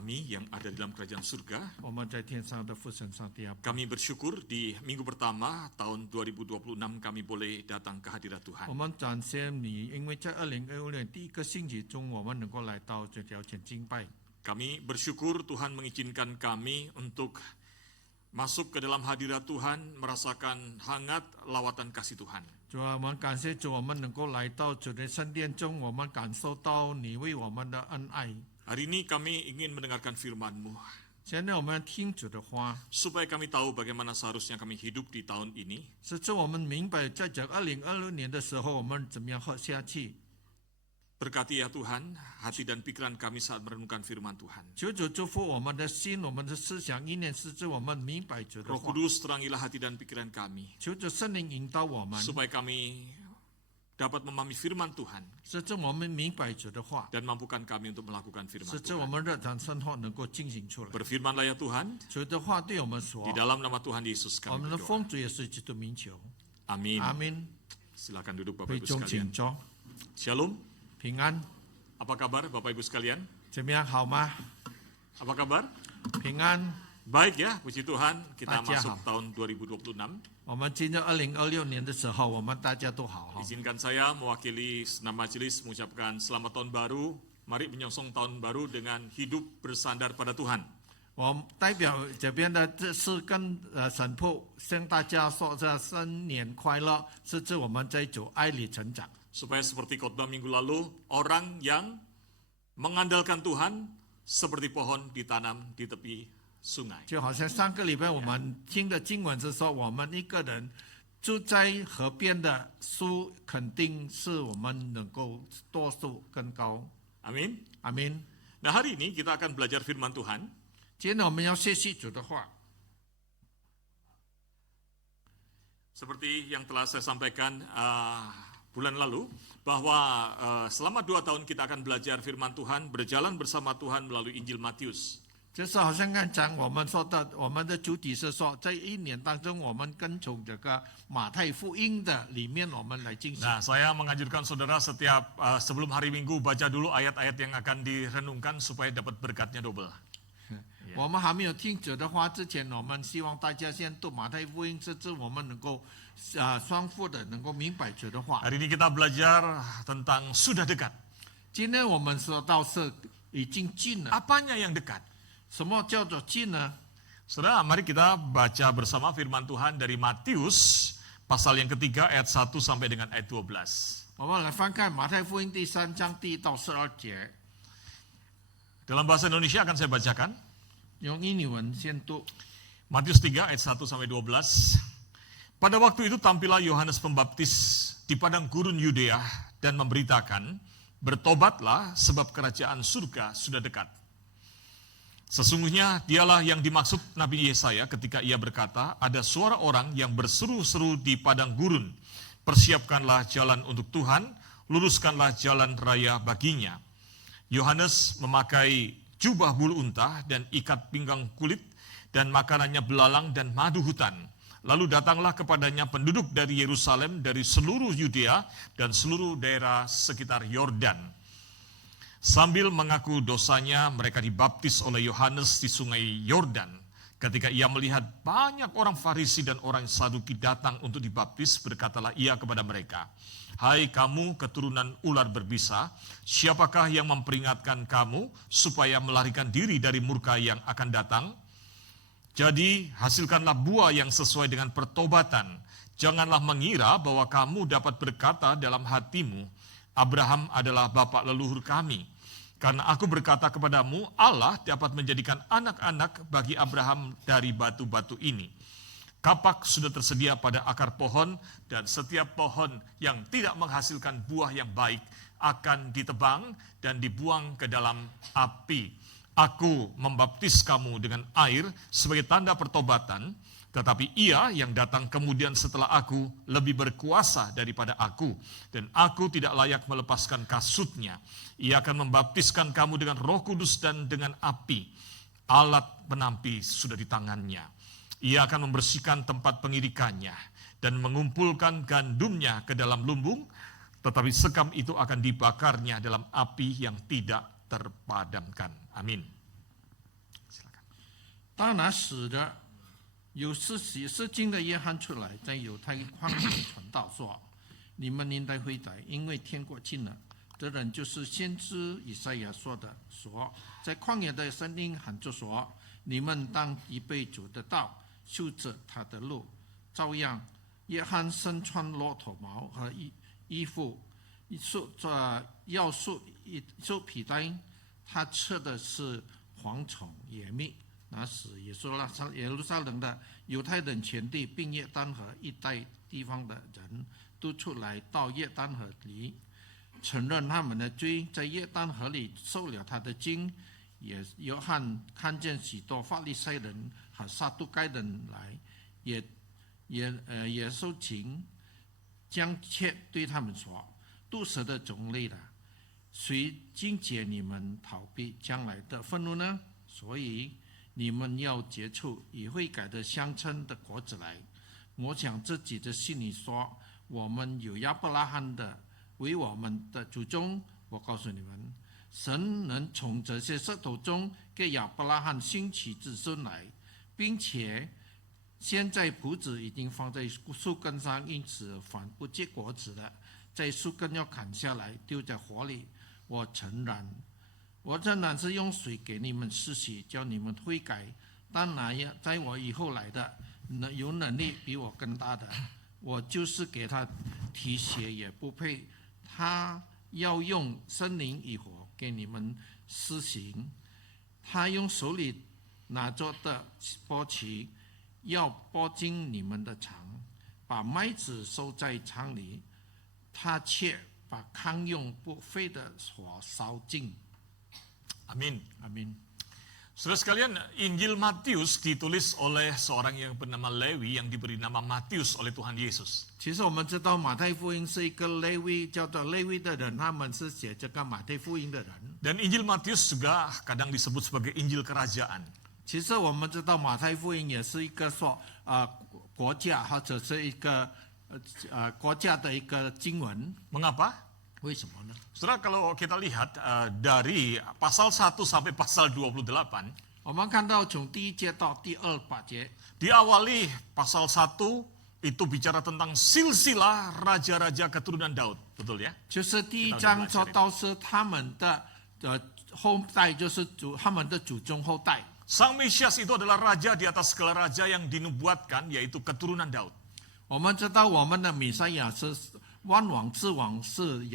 kami yang ada di dalam kerajaan surga. 我们在天上的父神上帝啊， Kami bersyukur di minggu pertama tahun 2026 kami boleh datang ke hadirat 我 Tuhan. 们感谢你，因为在2025年第一个星期中，我们能够来到这条前敬拜。 Kami bersyukur Tuhan mengizinkan kami untuk masuk ke dalam hadirat Tuhan, merasakan hangat lawatan kasih Tuhan. 主啊，我们感谢主，我们能够来到主的圣殿中，我们感受到你为我们的恩爱。 Hari ini kami ingin mendengarkan firman-Mu, 现在我们听主的话， supaya kami tahu bagaimana seharusnya kami hidup di tahun ini. 使之我们明白，在这2026年的时候，我们怎么样活下去。 Berkati ya Tuhan, hati dan pikiran kami saat merenungkan firman Tuhan. 求主祝福我们的心，我们的思想意念，使之我们明白主的 Roh 话。 Kudus terangilah hati dan pikiran kami, 求主圣灵引导我们， supaya kami dapat memahami firman Tuhan 使之我们明白主的话， dan mampukan kami untuk melakukan firman 使之我 Tuhan. 们日常生活能够进行出来。 Berfirmanlah ya Tuhan, 主的话对我们说 di，dalam nama Tuhan Yesus 我 kami 们的 berdoa. 奉主耶稣基督名求， Amin. 阿门。 Silakan duduk Bapak 会 Ibu 众请 sekalian. 坐， Shalom. 平安， Apa kabar Bapak Ibu sekalian? 怎么样？好吗？ Apa kabar? 平安。 Baik ya, puji Tuhan, kita Aja. masuk tahun 2026. 我们进入2026年的时候，我们大家都好哈。 Izinkan saya mewakili senam majelis mengucapkan selamat tahun baru. Mari menyongsong tahun baru dengan hidup bersandar pada Tuhan. 我代表这边的这是跟神父向大家说这新年快乐，使之我们在主爱里成长。 Supaya seperti khotbah minggu lalu, orang yang mengandalkan Tuhan seperti pohon ditanam di tepi sungai. 就好像上个礼拜我们听的经文是说，我们一个人住在河边的树，肯定是我们能够多树更高。 Amin. 阿门。 Nah hari ini kita akan belajar firman Tuhan. 今天我们要学习主的话， Seperti yang telah saya sampaikan bulan lalu, bahwa selama 2 tahun kita akan belajar firman Tuhan, berjalan bersama Tuhan melalui Injil Matius. 就是好像刚才我们说的，我们的主题是说，在一年当中，我们跟从这个马太福音的里面，我们来进行。 Nah, saya menganjurkan saudara setiap sebelum hari Minggu baca dulu ayat-ayat yang akan direnungkan supaya dapat berkatnya double. 我们还没有听主的话之前，我们希望大家先读马太福音，甚至我们能够双复的能够明白主的话。 Hari ini kita belajar tentang sudah dekat. 今天我们说到是已经近了， Apanya yang dekat? 什么叫做近呢？ Saudara, mari kita baca bersama firman Tuhan dari Matius pasal yang ketiga ayat 1 sampai dengan ayat 12. 我们来翻看马太福音第3章第1到12节， Dalam bahasa Indonesia akan saya bacakan. 用英文先读。 Matius 3 ayat 1 sampai 12. Pada waktu itu tampillah Yohanes Pembaptis di padang gurun Yudea dan memberitakan, bertobatlah sebab kerajaan surga sudah dekat. Sesungguhnya dialah yang dimaksud Nabi Yesaya ketika ia berkata, ada suara orang yang berseru-seru di padang gurun, persiapkanlah jalan untuk Tuhan, luruskanlah jalan raya baginya. Yohanes memakai jubah bulu unta dan ikat pinggang kulit, dan makanannya belalang dan madu hutan. Lalu datanglah kepadanya penduduk dari Yerusalem, dari seluruh Yudea dan seluruh daerah sekitar Yordan. Sambil mengaku dosanya, mereka dibaptis oleh Yohanes di sungai Yordan. Ketika ia melihat banyak orang Farisi dan orang Saduki datang untuk dibaptis, berkatalah ia kepada mereka, hai kamu keturunan ular berbisa, siapakah yang memperingatkan kamu supaya melarikan diri dari murka yang akan datang? Jadi hasilkanlah buah yang sesuai dengan pertobatan. Janganlah mengira bahwa kamu dapat berkata dalam hatimu, Abraham adalah bapa leluhur kami. Karena aku berkata kepadamu, Allah dapat menjadikan anak-anak bagi Abraham dari batu-batu ini. Kapak sudah tersedia pada akar pohon, dan setiap pohon yang tidak menghasilkan buah yang baik akan ditebang dan dibuang ke dalam api. Aku membaptis kamu dengan air sebagai tanda pertobatan, tetapi ia yang datang kemudian setelah aku lebih berkuasa daripada aku, dan aku tidak layak melepaskan kasutnya. Ia akan membaptiskan kamu dengan Roh Kudus dan dengan api. Alat penampi sudah di tangannya. Ia akan membersihkan tempat pengirikannya dan mengumpulkan gandumnya ke dalam lumbung, tetapi sekam itu akan dibakarnya dalam api yang tidak terpadamkan. Amin. 当然死的有施浸的约翰出来，在犹太旷野传道说：你们应该悔改，因为天国近了。这人就是先知以赛亚说的，说在旷野的声音喊着说：你们当预备主的道，修直他的路。照样，约翰身穿骆驼毛和衣服，束皮带，他吃的是蝗虫野蜜。那时耶路撒冷的犹太人全地并约旦河一带地方的人都出来到约旦河里，承认他们的罪，在约旦河里受了他的浸。约翰看见许多法利赛人和撒都该人来，也受情，将切对他们说：毒蛇的种类了，谁禁止你们逃避将来的愤怒呢？所以你们要结出以悔改的乡村的果子来。我想自己的心里说：我们有亚伯拉罕的为我们的祖宗。我告诉你们，神能从这些石头中给亚伯拉罕兴起子孙来，并且现在葡子已经放在树根上，因此反不结果子的，在树根要砍下来丢在火里。我仍然是用水给你们施洗，叫你们悔改。当然呀，在我以后来的有能力比我更大的，我就是给他提鞋也不配。他要用森林与火给你们施行，他用手里拿着的簸箕要簸进你们的肠，把麦子收在仓里，他却把糠用不废的火烧尽。 Amin. Amin. Saudara sekalian, Injil Matius ditulis oleh seorang yang bernama Lewi yang diberi nama Matius oleh Tuhan Yesus. 其实我们知道马太福音是一个利未叫做利未的人，他们是写这个马太福音的人。 Dan Injil Matius juga kadang disebut sebagai Injil Kerajaan. 其实我们知道马太福音也是一个说国家或者是一个国家的一个经文。 Mengapa? 为什么呢？ Saudara, kalau kita lihat dari pasal 1 sampai pasal 28, 我们看到从第一节到第28节， diawali pasal 1 itu bicara tentang silsilah raja-raja keturunan Daud, betul ya? 就是第一章说到是他们的后代，就是他们的祖宗后代。 Sang Mesias itu adalah raja di atas segala raja yang dinubuatkan, yaitu keturunan Daud. 我们知道我们的弥赛亚是万王之王，是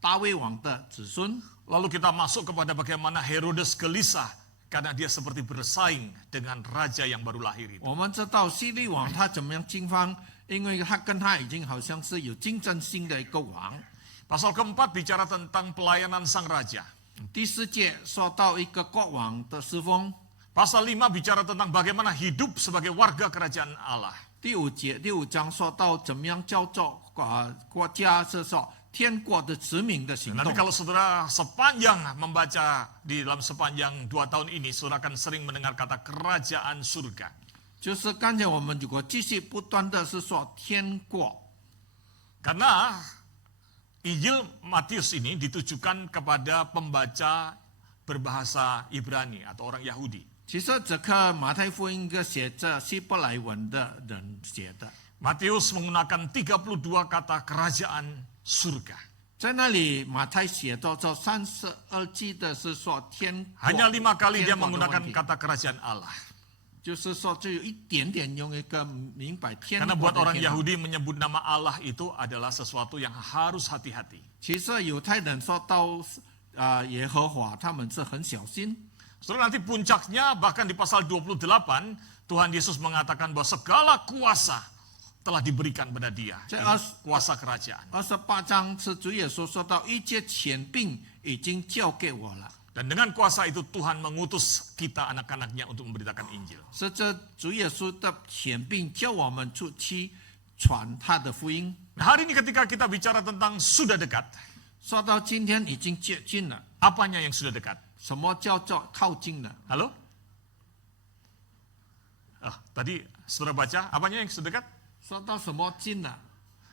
大卫王的子孙。 Lalu kita masuk kepada bagaimana Herodes gelisah karena dia seperti bersaing dengan raja yang baru lahir itu. 我们知道希律王他怎么样惊慌，因为他跟他已经好像是有竞争性的一个王。 Pasal keempat bicara tentang pelayanan sang raja. 第4节说到一个国王的侍奉。 Pasal 5 bicara tentang bagaimana hidup sebagai warga kerajaan Allah. 第5章说到怎么样叫做国家，是说天国的子民的行 Nanti 动。 kalau saudara sepanjang membaca di dalam sepanjang 2 tahun ini, saudara akan sering mendengar kata kerajaan surga. 就是刚才我们如果继续不断的是说天国， Karena Injil Matius ini ditujukan kepada pembaca berbahasa Ibrani atau orang Yahudi. 其实这个马太福音个写着希伯来文的人写的， Matius menggunakan 32 kata kerajaan surga. 在那里马太写到这32句的是说天国， Hanya 5 kali dia 天国的问 menggunakan 题 kata kerajaan Allah. 就是说只有一点点用一个明白天 Karena 国 buat 的 orang 天国。 Yahudi menyebut nama Allah itu adalah sesuatu yang harus hati-hati. 其实犹太人说到耶和华，他们是很小心。 Setelah nanti puncaknya bahkan di pasal 28 Tuhan Yesus mengatakan bahwa segala kuasa telah diberikan pada dia. Saya Ini kuasa kerajaan. 28章是主耶稣说到一切权柄已经交给我了， Dan dengan kuasa itu Tuhan mengutus kita anak-anaknya untuk memberitakan Injil. 是这主耶稣的权柄叫我们出去传他的福音。 Nah, hari ini ketika kita bicara tentang sudah dekat, 说到今天已经接近了， apanya yang sudah dekat? 什么叫做靠近了？ Halo? Tadi saudara baca, apanya yang sudah dekat? 说到什么近了？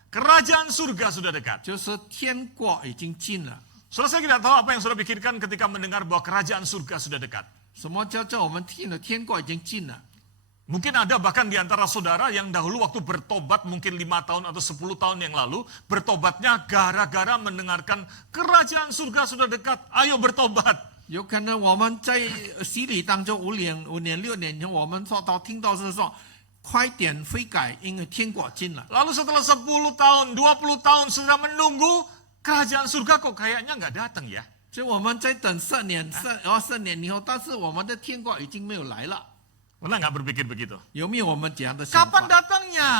Kerajaan surga sudah dekat. 就是天国已经近了。 Saudara, saya tidak tahu apa yang saudara pikirkan ketika mendengar bahwa kerajaan surga sudah dekat. 什么叫做我们听了天国已经近了？ Mungkin ada bahkan di antara saudara yang dahulu waktu bertobat mungkin 5 tahun atau 10 tahun yang lalu, bertobatnya gara-gara mendengarkan kerajaan surga sudah dekat, ayo bertobat. 有可能我们在洗礼当中5年、6年前，我们听到是说，快点悔改，因为天国近了。 Lalu setelah 10 tahun, 20 tahun sudah menunggu, kerajaan surga kok kayaknya nggak datang ya. 所以我们在等10年、20年以后，但是我们的天国已经没有来了。 Pernah nggak berpikir begitu? 有没有我们这样的想 Kapan 法？ datangnya?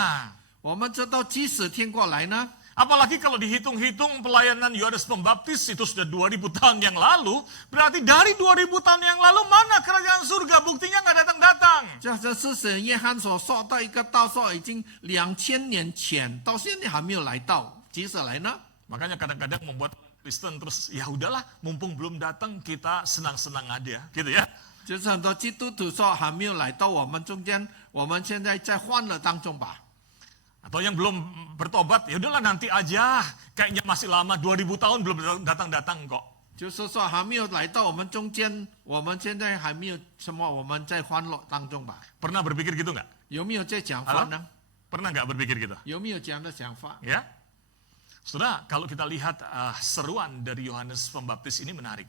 我们知道几时天国来呢？ Apalagi kalau dihitung-hitung pelayanan Yohanes Pembaptis itu sudah 2000 tahun yang lalu, berarti dari 2000 tahun yang lalu mana kerajaan surga? Buktinya nggak datang-datang. 这是使约翰所说到一个道说，已经2000年前到现在还没有来到，几时来呢？ Makanya kadang-kadang membuat Kristen terus ya udahlah, mumpung belum datang kita senang-senang aja, gitu ya. 就是很多基督徒说还没有来到我们中间，我们现在在欢乐当中吧。 Atau yang belum bertobat, ya udahlah nanti aja, kayaknya masih lama 2000 tahun belum datang-datang kok. 就是说还没有来到我们中间，我们现在还没有什么，我们在欢乐当中吧？ Pernah berpikir gitu nggak? 有没有这讲法呢？ Pernah nggak berpikir gitu? 有没有这样的想法？ Ya, Saudara, kalau kita lihat seruan dari Yohanes Pembaptis ini menarik.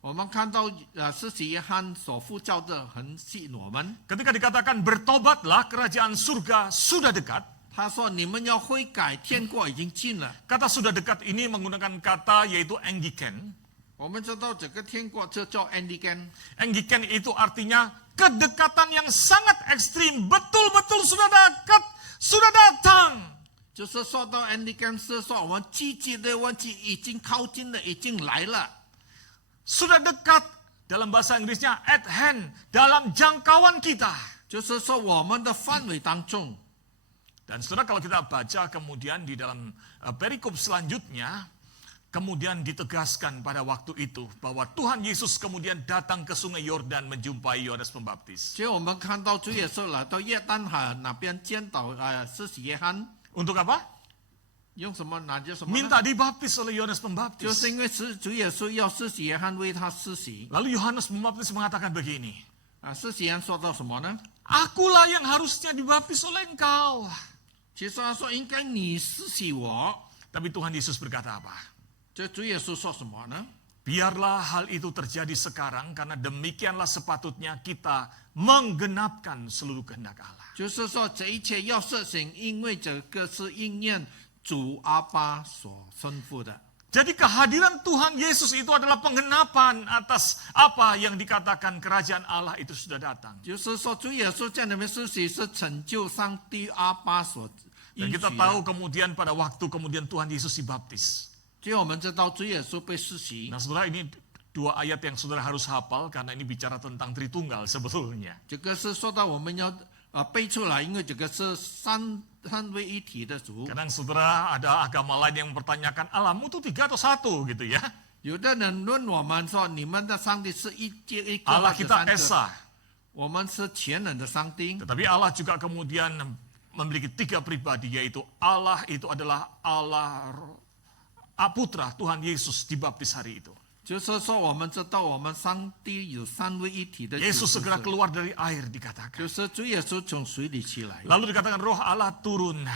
我们看到施洗约翰所呼召的很吸引我们。 Ketika dikatakan bertobatlah, kerajaan surga sudah dekat. 他说：“你们要悔改，天国已经近了。” Kata sudah dekat ini menggunakan kata yaitu engiken. 我们知道这个天国就叫 Andigan， Engiken itu artinya kedekatan yang sangat ekstrim, betul-betul sudah dekat, sudah datang. 就是说到 Andigan 是说我们积极的问题已经靠近了，已经来了。 Sudah dekat, dalam bahasa Inggrisnya at hand, dalam jangkauan kita. 就是说我们的范围当中。 Dan saudara kalau kita baca kemudian di dalam perikop selanjutnya, kemudian ditegaskan pada waktu itu bahwa Tuhan Yesus kemudian datang ke sungai Yordan menjumpai Yohanes Pembaptis. 所以我们看到主耶稣来到约旦河那边见到施洗约翰， Untuk apa? 用什么拿着什么呢？ Minta dibaptis oleh Yohanes 就 Pembaptis. 是因为主耶稣要施洗约翰为他施洗 Lalu Yohanes Pembaptis mengatakan begini, 施洗约翰说到什么呢？ Akulah yang harusnya dibaptis oleh engkau. 其实他说应该你施洗我。 Tapi Tuhan Yesus berkata apa? 这主耶稣说什么呢？ Biarlah hal itu terjadi sekarang karena demikianlah sepatutnya kita menggenapkan seluruh kehendak Allah. 就是说这一切要实行，因为这个是应验主阿爸所吩咐的。 Jadi kehadiran Tuhan Yesus itu adalah penggenapan atas apa yang dikatakan kerajaan Allah itu sudah datang. 就是说主耶稣在那边施洗是成就上帝阿爸所 Dan 应许 kita 的。 tahu kemudian pada waktu kemudian Tuhan Yesus dibaptis. 所以我们知道主耶稣被施洗， Nah saudara, ini dua ayat yang saudara harus hafal karena ini bicara tentang Tritunggal sebetulnya. 这个是说到我们要背出来，因为这个是三位一体的主。 Kadang saudara ada agama lain yang mempertanyakan Allahmu itu 3 atau 1 gitu ya. 有的人论我们说，你们的上帝是一个 Allah 还是 kita 三个？ Esa. 我们是全能的上帝。 Tetapi Allah juga kemudian memiliki 3 pribadi, yaitu Allah itu adalah Allah Putra Tuhan Yesus dibaptis hari itu. 就是说，我们知道我们上帝有三位一体的主， Yesus segera keluar dari air 就 dikatakan. 是主耶稣从水里起来。 Lalu dikatakan roh Allah turun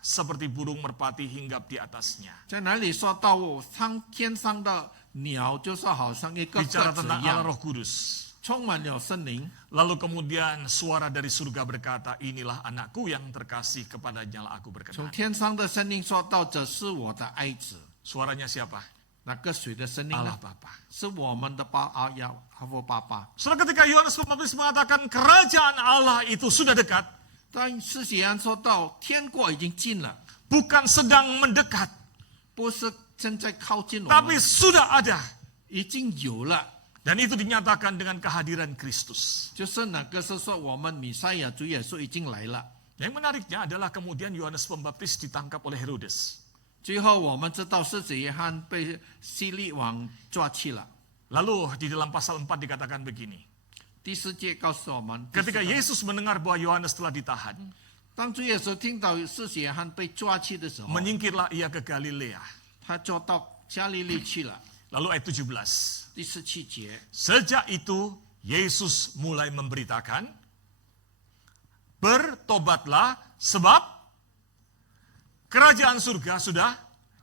seperti burung merpati hinggap di atasnya. 在哪里说到天上的鸟，就是好像一个 Bicara 鸽子 tentang 一 Allah 样， Roh Kudus. 充满了圣灵。 Lalu kemudian suara dari surga berkata, inilah anakku yang terkasih, kepadanya lah aku 从 berkenan. 天上的声音说到：“这是我的爱子。 Suaranya siapa? ”那个谁的声音 Allah 呢？ Bapa. 是我们的阿父爸爸。 Saudara, ketika Yohanes Pembaptis mengatakan kerajaan Allah itu sudah dekat, 但施洗约翰说到天国已经近了， bukan sedang mendekat, 不是正在靠近我 tapi 们， sudah ada. 已经有了。 Dan itu dinyatakan dengan kehadiran Kristus. 就是那个是说我们弥赛亚主耶稣已经来了。 Yang menariknya adalah kemudian Yohanes Pembaptis ditangkap oleh Herodes. 最后我们知道施洗约翰被希律王抓去了。 Lalu di dalam pasal 4 dikatakan begini. 第4节告诉我们， Ketika Yesus mendengar bahwa Yohanes telah ditahan, 当主耶稣听到施洗约翰被抓去的时候， menyingkirlah ia ke Galilea. 他就到加利利去了。 Lalu ayat 17. 第17节， Sejak itu Yesus mulai memberitakan, bertobatlah sebab kerajaan surga sudah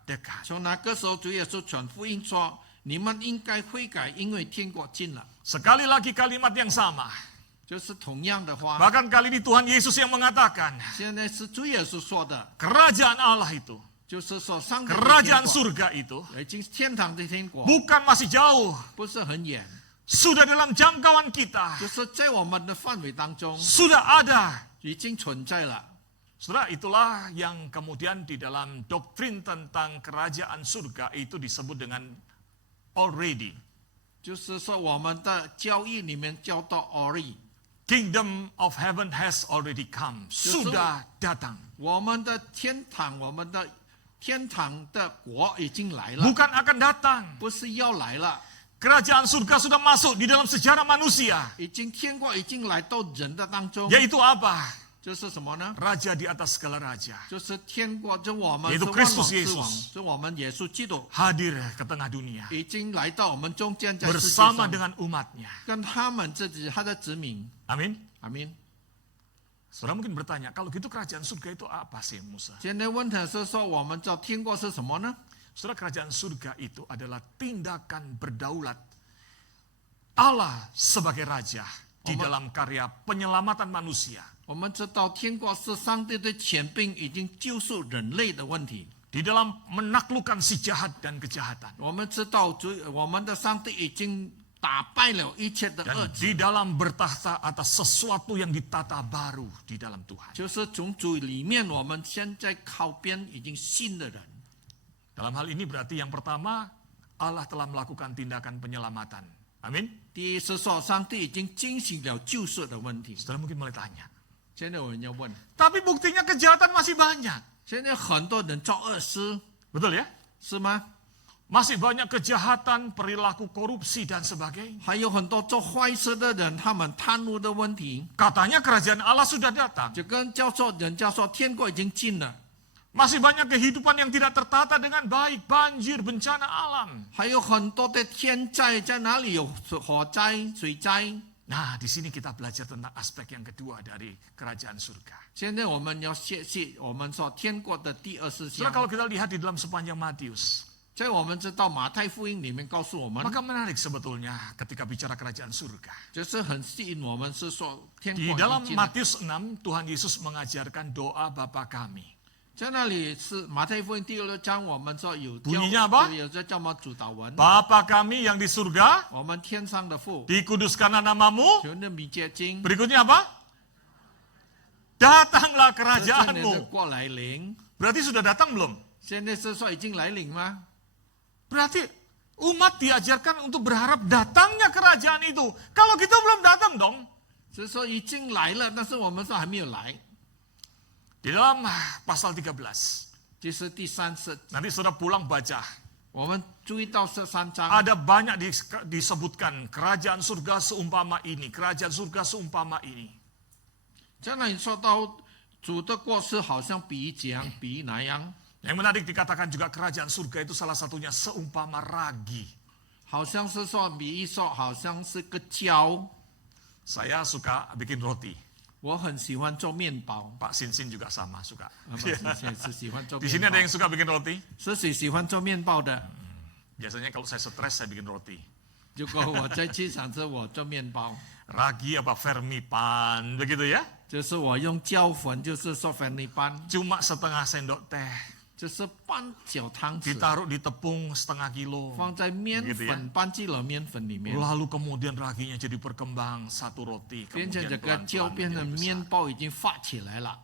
dekat. 从那个时候，主耶稣传福音说：“你们应该悔改，因为天国近了。 Sekali lagi kalimat yang sama. ”就是同样的话， Bahkan kali ini Tuhan Yesus yang mengatakan, 现在是主耶稣说的， kerajaan Allah itu, 就是说上帝的天 kerajaan 国 surga itu, 已经天堂的天国 bukan masih jauh, 不是很远， sudah dalam jangkauan kita, 就是在我们的范围当中 sudah ada. 已经存在了。 Saudara, itulah yang kemudian di dalam doktrin tentang kerajaan surga itu disebut dengan already. 就是说，我们的教义里面教到 already， Kingdom of heaven has already come. Sudah datang. 我们的天堂，我们的天堂的国已经来了， Bukan akan datang. 不是要来了， Kerajaan surga sudah masuk di dalam sejarah manusia. 已经天国已经来到人的当中。 Yaitu apa? 这是什么呢？ Raja di atas segala raja. 就是天国，就我们 Yaitu 是万 Kristus 王之王， Yesus 是我们耶稣基督 Hadir ke tengah dunia. 已经来到我们中间，在世界 Bersama 上 dengan umatnya. 跟他们自己他的子民。 Amin. 阿明。 Saudara mungkin bertanya, kalau gitu kerajaan surga itu apa sih Musa? 现在问题是说，我们知道天国是什么呢？ Saudara, kerajaan surga itu adalah tindakan berdaulat Allah sebagai raja di dalam karya penyelamatan manusia. 我们知道天国是上帝的权柄，已经救赎人类的问题。 Di dalam menaklukkan si jahat dan kejahatan. 我们知道我们的上帝已经打败了一切的恶 Dan 者， di dalam bertahta atas sesuatu yang ditata baru di dalam Tuhan. 就是从主里面，我们现在靠边已经信的人。 Dalam hal ini berarti yang pertama, Allah telah melakukan tindakan penyelamatan. Amin. 第一是说，上帝已经进行了救赎的问题。 Saudara mungkin mulai tanya. 现在我们要问， Tapi buktinya kejahatan masih banyak. 现在很多人做恶事， Betul ya? 是吗？ Masih banyak kejahatan, perilaku korupsi dan sebagainya. 还有很多做坏事的人，他们贪污的问题， Katanya kerajaan Allah sudah datang. 就跟人家说天国已经近了。 Masih banyak kehidupan yang tidak tertata dengan baik, banjir, bencana alam. 还有很多的天灾，在哪里有火灾、水灾？ Nah, di sini kita belajar tentang aspek yang kedua dari kerajaan surga. 现在我们要学习我们说天国的第二事 Setelah 项。 kalau kita lihat di dalam sepanjang Matius, 在我们知道马太福音里面告诉我们， maka menarik sebetulnya ketika bicara kerajaan surga. 就是很吸引我们，是说天国 Di 已 dalam 经近了。 Matius 6, Tuhan Yesus mengajarkan doa Bapa kami. 在那里是马太福音第6章，我们说有 Bunyinya apa? 有这叫什么主导文？ Bapa kami yang di surga, 我们天上的父， dikuduskanlah namamu. 求你的名接近， Berikutnya apa? Datanglah 这是你的 kerajaanmu. 国来临。 Berarti sudah datang belum? 现在是说已经来临吗？ Berarti umat diajarkan untuk berharap datangnya kerajaan itu. Kalau gitu belum datang dong. 是说已经来了，但是我们说还没有来。 Di dalam pasal 13. 这是第三次， Nanti saudara pulang baca. 我们注意到13章， Ada banyak disebutkan kerajaan surga seumpama ini. Kerajaan surga seumpama ini. 在那里说到主的国是好像比这样比那样， Yang menarik dikatakan juga kerajaan surga itu salah satunya seumpama ragi. 好像是说比喻说好像是个胶。 Saya suka bikin roti. 我很喜欢做面包， Pak Sinsin juga sama suka. 是喜欢做 Di 面 sini 包 ada yang suka bikin roti. 是谁喜欢做面包的？ Biasanya kalau saya stres saya bikin roti. 如果我在机场时，我做面包， Ragi apa vermipan begitu ya. 就是我用胶粉，就是说粉泥班， Cuma setengah sendok teh. 就是半小汤匙， Ditaruh di tepung setengah kilo. 放在面 Gitu ya. 粉半鸡了面粉里面， Lalu kemudian raginya jadi berkembang satu roti. 变成 Kemudian 这个胶 pelan-pelan 变成 menjadi 面 besar. 包已经发起来了。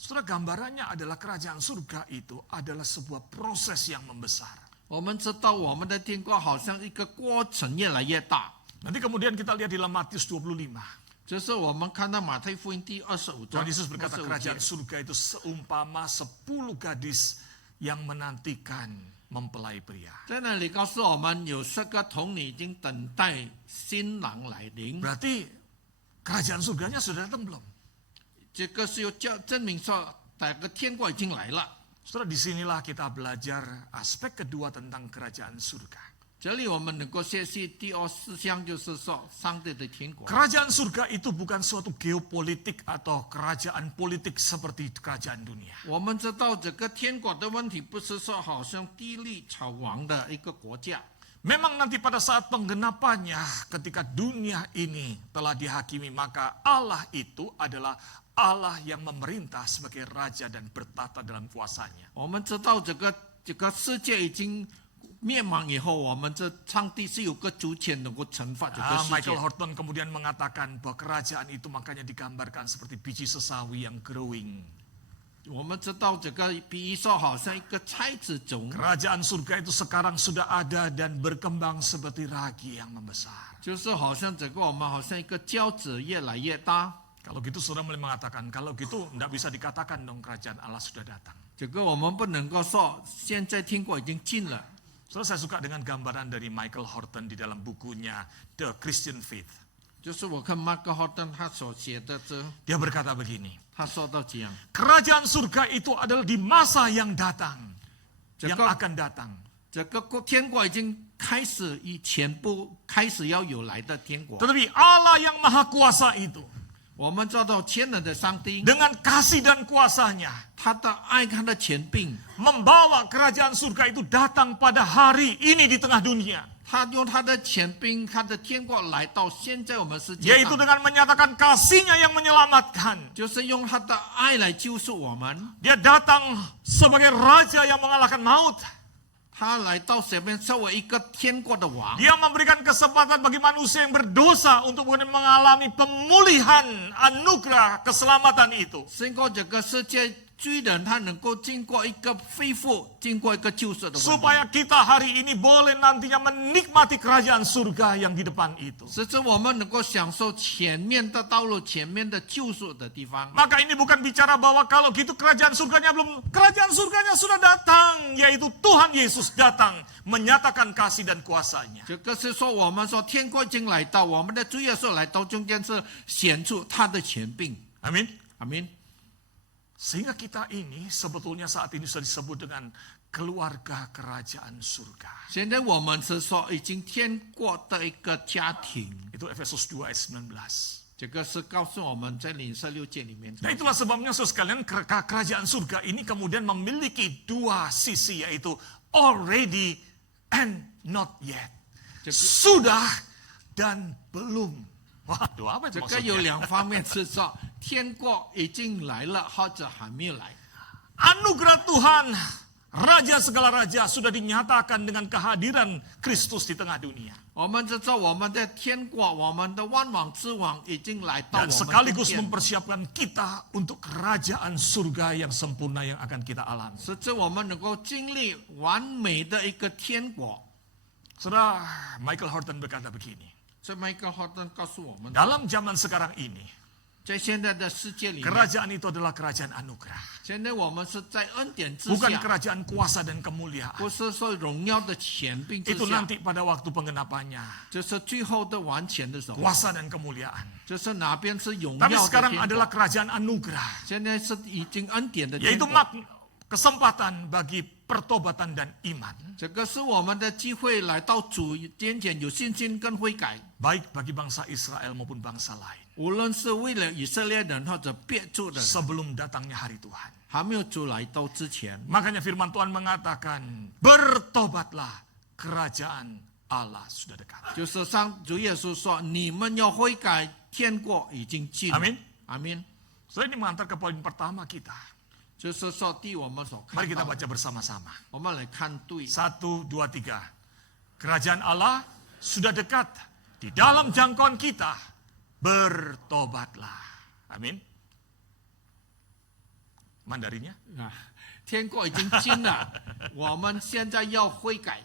Saudara, gambarannya adalah kerajaan surga itu adalah sebuah proses yang membesar. 我们知道我们的天国好像一个过程越来越大， Nanti kemudian kita lihat di dalam Matius 25. 就是我们看到马太福音第25 Tuhan 章 Yesus berkata 25 kerajaan 节， surga itu seumpama 10 gadis yang menantikan mempelai pria. 在那里告诉我们有10个童女已经等待新郎来临， Berarti kerajaan surganya sudah datang belum? 这个是有证明说那个天国已经来了。 Saudara, disinilah kita belajar aspek kedua tentang kerajaan surga. 这里我们能够学习第4项，就是说上帝的天国。 Kerajaan surga itu bukan suatu geopolitik atau kerajaan politik seperti kerajaan dunia. 我们知道这个天国的问题，不是说好像地利草王的一个国家。 Memang nanti pada saat penggenapannya, ketika dunia ini telah dihakimi, maka Allah itu adalah Allah yang memerintah sebagai raja dan bertata dalam kuasanya. 我们知道这个世界已经灭亡以后，我们这上帝是有个主权能够惩罚这个世界。 Michael Horton kemudian mengatakan bahwa kerajaan itu makanya digambarkan seperti biji sesawi yang growing. 我们知道这个比喻说，好像一个菜籽种， Kerajaan surga itu sekarang sudah ada dan berkembang seperti ragi yang membesar. 就是好像这个我们好像一个胶子越来越大。 Kalau gitu saudara mulai mengatakan, kalau gitu tidak bisa dikatakan dong kerajaan Allah sudah datang. 这个我们不能够说现在天国已经近了。 Saudara, saya suka dengan gambaran dari Michael Horton di dalam bukunya The Christian Faith. 就是我看马克·霍顿他所写的这， Dia berkata begini, 他说到这样， kerajaan surga itu adalah di masa yang datang, yang Jacob. akan datang. 这个天国已经开始，以前不开始要有来的天国。 Tetapi Allah yang maha kuasa itu, 我们知道天然的上帝， dengan kasih dan kuasanya, 他的爱，他的权柄， membawa kerajaan surga itu datang pada hari ini di tengah dunia. 他用他的权柄，他的天国来到现在我们世界 Yaitu 上， dengan menyatakan kasihnya yang menyelamatkan. 就是用他的爱来救赎我们。 Dia datang sebagai raja yang mengalahkan maut. 他来到这边作为一个天国的王， Dia memberikan kesempatan bagi manusia yang berdosa untuk mengalami pemulihan anugerah keselamatan itu. 经过这个世界罪人，他能够经过一个恢复，经过一个救赎的问题， Supaya kita hari ini boleh nantinya menikmati kerajaan surga yang di depan itu. 使之我们能够享受前面的道路、前面的救赎的地方。 Maka ini bukan bicara bahwa kalau gitu kerajaan surganya sudah datang, yaitu Tuhan Yesus datang menyatakan kasih dan kuasanya. 这个是说，我们说天国已经来到，我们的主耶稣来到中间是显出他的权柄。 Amin. 阿明。 Sehingga kita ini sebetulnya saat ini sudah disebut dengan keluarga kerajaan surga. 现在我们是说已经天国的一个家庭， Itu Efesus 2 ayat 19. 这个是告诉我们在领受6节里面。 Nah itulah sebabnya saudara sekalian kerajaan surga ini kemudian memiliki dua sisi, yaitu already and not yet. Sudah dan belum. Waduh, apa itu 这个有 maksudnya? 2方面是说天国已经来了，或者还没有来。 Anugerah Tuhan, Raja segala raja sudah dinyatakan dengan kehadiran Kristus di tengah dunia. 我们知道我们的天国，我们的万王之王已经来到我 Dan 们中 sekaligus 间， mempersiapkan kita untuk kerajaan surga yang sempurna yang akan kita alami. 使之我们能够经历完美的一个天国。 Saudara, Michael Horton berkata begini, 这么一个霍顿告诉我们， dalam zaman sekarang ini, 在现在的世界里面， kerajaan itu adalah kerajaan anugerah. 现在我们是在恩典之 Bukan 下， kerajaan kuasa dan kemuliaan. 不是说荣耀的权柄之 Itu 下， nanti pada waktu pengenapannya, 这是最后的完全的时候， kuasa dan kemuliaan. 这是哪边是荣 Tapi 耀的 sekarang 天 adalah 国？ kerajaan anugerah, 现在是已经恩典的天 yaitu 国。 kesempatan bagi pertobatan dan iman, 这个是我们的机会，来到主面前有信心跟悔改， baik bagi bangsa Israel maupun bangsa lain, 无论是为了以色列人或者别处的人， sebelum datangnya hari Tuhan. 还没有主来到之前， Makanya firman Tuhan mengatakan, bertobatlah, kerajaan Allah sudah dekat. 就是上主耶稣说：“你们要悔改，天国已经近了。” Amin. 阿明。 So ini mengantar ke poin pertama kita. 就是说，第我们所看 Mari kita 到的， baca bersama-sama. 我们来看对。 1, 2, 3. Kerajaan Allah sudah dekat di dalam jangkauan kita. Bertobatlah. Amin. Mandarinya? 啊，天国已经近了，我们现在要悔改。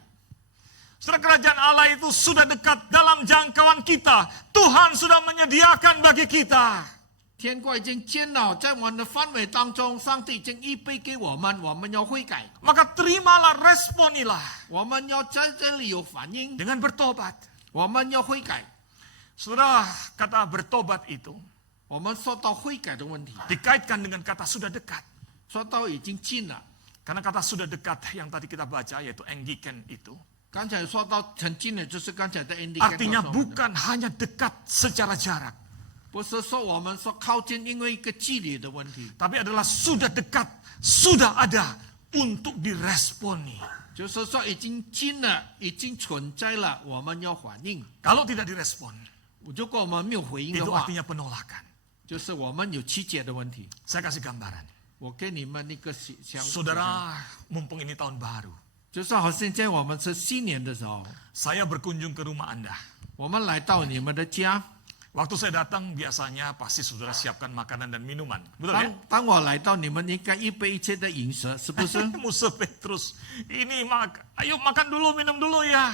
Saudara, kerajaan Allah itu sudah dekat dalam jangkauan kita. Tuhan sudah menyediakan bagi kita. 天国已经近了，在我们的范围当中，上帝已经预备给我们，我们要悔改， Maka terimalah, responilah 我们要在这里有反应， dengan bertobat. 我们要悔改。 Saudara, kata bertobat itu 我们说到悔改的问题， dikaitkan dengan kata sudah dekat. 说到已经近了， Karena kata sudah dekat yang tadi kita baca yaitu enggiken itu. 刚才说到很近的，就是刚才的 Andy Artinya 告诉我们的 bukan hanya dekat secara jarak, 不是说我们说靠近，因为一个距离的问题， tapi adalah sudah dekat, sudah ada untuk diresponi. 就是说已经近了，已经存在了，我们要反应。 Kalau tidak direspon, 如果我们没有回应的 itu 话， artinya penolakan. 就是我们有曲解的问题。 Saya kasih gambaran. 我给你们一个想， Saudara, mumpung ini tahun baru, 就是好像现在我们是新年的时候， saya berkunjung ke rumah Anda. 我们来到你们的家。 Waktu saya datang biasanya pasti saudara siapkan makanan dan minuman. Betul ya? 当我来到，你们应该预备一切的饮食，是不是？ Musa Petrus, ini ayo makan dulu, minum dulu ya.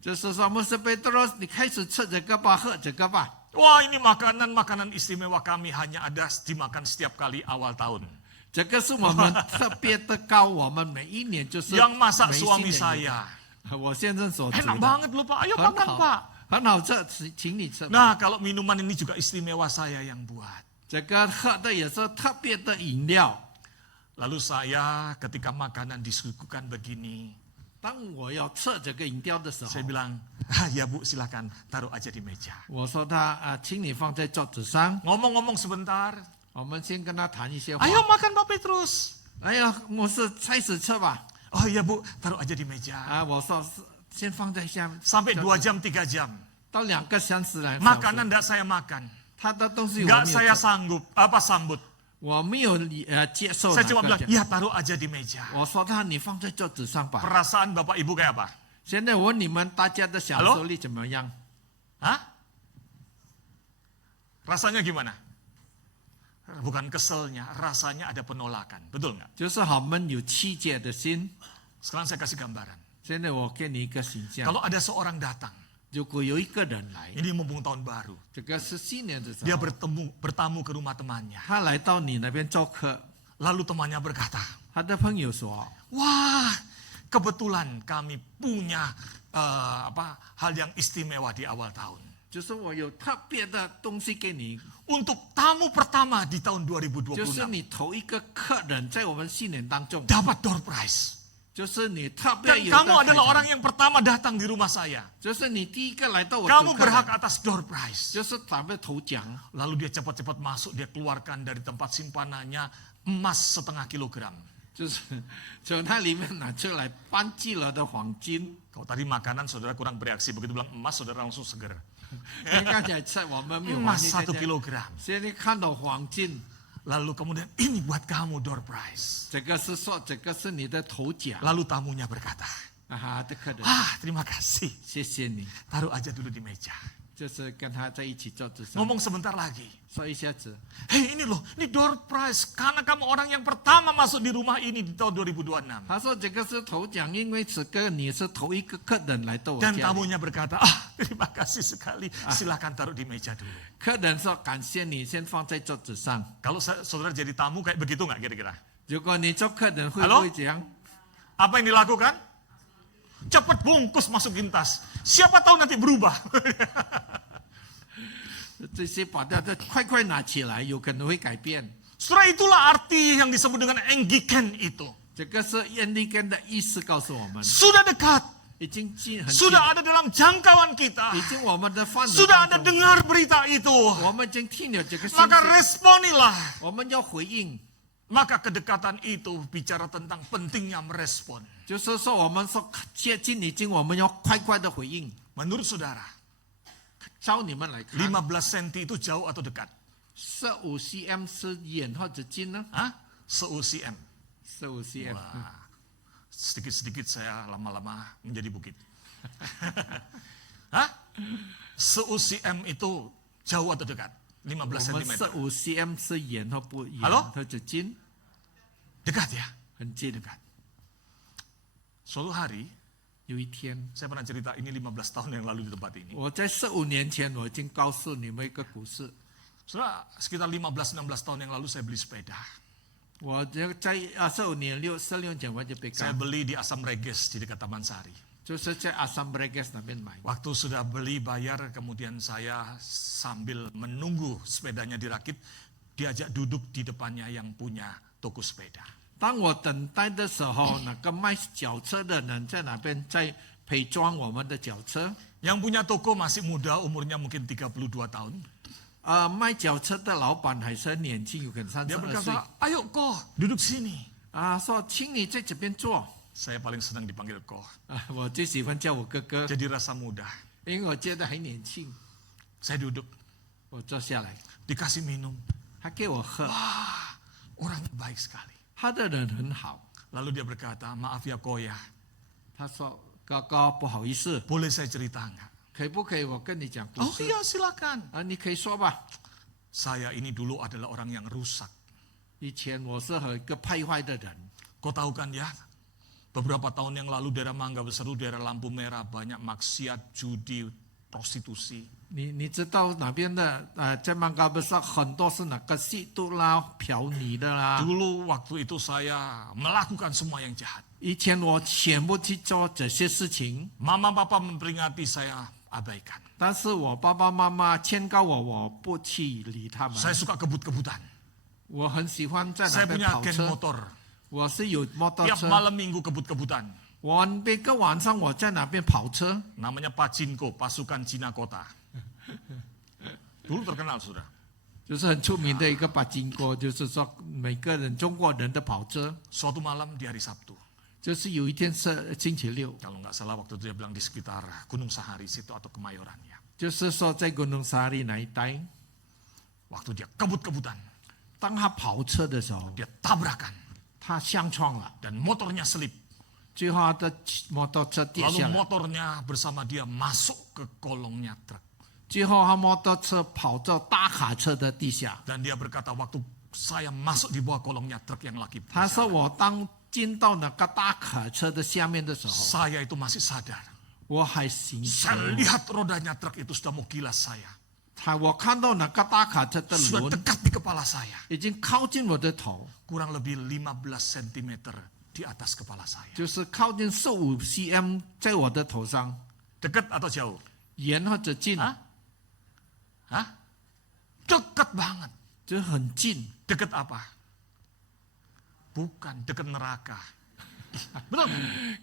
就是说，穆斯贝特罗，你开始吃这个吧，喝这个吧。 Wah, ini makanan istimewa kami hanya ada dimakan setiap kali awal tahun. 这个是我们特别的高，我们每一年就是 Yang masak 每 suami 新年 saya. 我先生所煮 Enak 的， banget loh Pak, ayo 很 makan 好 Pak. 很好吃，请你吃吧。 Nah, kalau minuman ini juga istimewa saya yang buat. 这个喝的也是特别的饮料。 Lalu saya ketika makanan disuguhkan begini, 当我要吃这个饮料的时候 saya，bilang, ya Bu silakan taruh aja di meja. 我说请你放在桌子上。 Ngomong-ngomong sebentar, 我们先跟他谈一些话。 ayo makan Pak Petrus. 哎呀，牧师开始吃吧。 Oh iya Bu, taruh aja di meja. 我说先放在下面。 Sampai 2 jam, 3 jam. 到2个小时来。 Makanan tidak saya makan. 他的东西我 Nggak 没 saya 有吃， sambut. 我没有接受 Saya 那 cuma 个 bilang, ya taruh aja di meja. 我说你放在桌子上吧。 Perasaan Bapak Ibu kayak apa? 现在我问你们大家的享受力怎么样？ Hah? Rasanya gimana? Bukan keselnya, rasanya ada penolakan. Betul nggak? 就是我们有曲解的心。 Sekarang saya kasih gambaran. 现在我给你一个形象， Kalau ada seorang datang, 如果有一个人来， ini mumpung tahun baru, 这个是新年的时 dia 候， bertamu ke rumah temannya. 他来到你那边做客， Lalu temannya berkata, 他的朋友说 wah kebetulan kami punya hal yang istimewa di awal tahun. 就是我有特别的东西给你， Untuk tamu pertama di tahun 就是2026, 你头一个客人在我们新年当中， dapat door prize. 就是你特别 Dan 有的 kamu adalah 财 orang 产， yang pertama datang di rumah saya. 就是你第一个来到我 Kamu 做客 berhak 人， atas door prize. 就是咱们头奖。 Lalu dia cepat-cepat masuk, dia keluarkan dari tempat simpanannya emas 0,5 kilogram. 就是从它里面拿出来半kilo的黄金。 Kalau tadi makanan saudara kurang bereaksi, begitu bilang emas saudara langsung seger. 因为刚才吃我们没有黄 Emas 金， 1 kilogram. 现在看到黄金， Lalu kemudian ini buat kamu door prize. 这个是说这个是你的头奖 Lalu tamunya berkata, 啊，的客人， terima kasih. 谢谢你， Taruh aja dulu di meja. 就是跟他在一起桌子上 Ngomong sebentar lagi. 说一下子， Hei ini loh, ini door prize. Karena kamu orang yang pertama masuk di rumah ini di tahun 2026. 他说这个是头奖，因为这个你是头一个客人来到我 Dan 家里。 tamunya berkata, terima kasih sekali. Silakan taruh di meja dulu. 客人说感谢你，先放在桌子上。 Kalau saudara jadi tamu kayak begitu nggak kira-kira? 如果你做客人会 Halo？ 不会这样？ Apa yang dilakukan? Cepat bungkus masukin tas. Siapa tahu nanti berubah. 这些把它快拿起来，有可能会改变。 Saudara, itulah arti yang disebut dengan enggiken itu. 这个是耶利根的意思告诉我们， Sudah dekat. 已经近很近， Sudah ada dalam jangkauan kita. 已经我们的范围 Sudah ada 当中， dengar berita itu. 我们已经听了这个信 Maka 息， responilah. 我们要回应。 Maka kedekatan itu bicara tentang pentingnya merespon. 就是说，我们说接近已经，我们要快的回应。 Menurut saudara, 照你们来看， 15 cm itu jauh atau dekat? 15 cm 是远或者近呢？ Hah? 15 cm. 15 cm， Wah, sedikit-sedikit saya lama-lama menjadi bukit. Hah? 15 cm itu jauh atau dekat? 15我们 cm. 15 cm 是远或不远 Halo？或者近？ Dekat ya? 很近。 Dekat. Suatu hari, 有一天， saya pernah cerita ini 15 tahun yang lalu di tempat ini. 我在15年前，我已经告诉你们一个故事。 Saudara, sekitar 15-16 tahun yang lalu saya beli sepeda. 我在15年16年前我就被 Saya 告， beli di Asam Reges di dekat Taman Sari. 就是在阿桑 Bregas 那边买。 Waktu sudah beli bayar, kemudian saya sambil menunggu sepedanya dirakit, diajak duduk di depannya yang punya toko sepeda. 当我等待的时候，那个卖脚车的人在那边在配装我们的脚车。 Yang punya toko masih muda, umurnya mungkin 32 tahun. 卖脚车的老板还是很年轻，有可能Dia 32岁。 berkata, ayo Koh, duduk sini. 说请你在这边坐。 Saya paling senang dipanggil Koh. 我最喜欢叫我哥哥， Jadi rasa muda. 因为我觉得还年轻。 Saya duduk, 我坐下来， dikasih minum. 他给我喝， Wah, orang baik sekali. 他的人很好。 Lalu dia berkata, maaf ya Koh ya, 他说：“哥哥，不好意思， boleh saya cerita enggak? 可不可以我跟你讲故 Oh 事？ iya silakan. 你可以说吧。 Saya ini dulu adalah orang yang rusak. 以前我是一个败坏的人， Kau tahu kan ya, beberapa tahun yang lalu daerah Mangga Besar, daerah lampu merah, banyak maksiat, judi, prostitusi. 你知道哪边的在曼高不是很多是哪个吸毒啦、嫖女的啦。 Dulu waktu itu saya melakukan semua yang jahat. 以前我全部去做这些事情， Mama papa memperingati saya abaikan. 但是我爸爸妈妈劝告我，我不去理他们。 Saya suka kebut-kebutan. 我很喜欢在那 Saya 边 punya 跑 geng 车， motor. 我是有摩托 Tiap 车。 malam minggu kebut-kebutan. 我每个晚上我在那边跑车， Namanya Pachinko, pasukan Cina Kota. Dulu terkenal sudah. 就是很出名的一个巴金锅，就是说每个人中国人的跑车。 Suatu malam di hari Sabtu. 就是有一天是星期六， Kalau nggak salah waktu itu dia bilang di sekitar Gunung Sahari situ atau Kemayoran ya. 就是说在Gunung Sahari那一带， Waktu dia kebut-kebutan, 当他跑车的时候， dia tabrakan 他相撞了， dan motornya selip. 最后他的摩托车跌 Lalu 下来， motornya bersama dia masuk ke kolongnya truk. 最后他摩托车跑到大卡车的地下。 Dan dia berkata waktu saya masuk di bawah kolongnya truk yang lagi 他说 berjalan, 我当进到那个大卡车的下面的时候， saya itu masih sadar. 我还醒着。 Saya lihat rodanya truk itu sudah mau gilas saya. 我看到那个大卡车的 Sudah 轮 dekat di kepala saya. 已经靠近我的头， Kurang lebih 15 cm di atas kepala saya. 就是靠近15 cm 在我的头上， Dekat atau jauh? 远或者近， Hah? Dekat banget. 就很近。 Dekat apa? Bukan dekat neraka. Betul?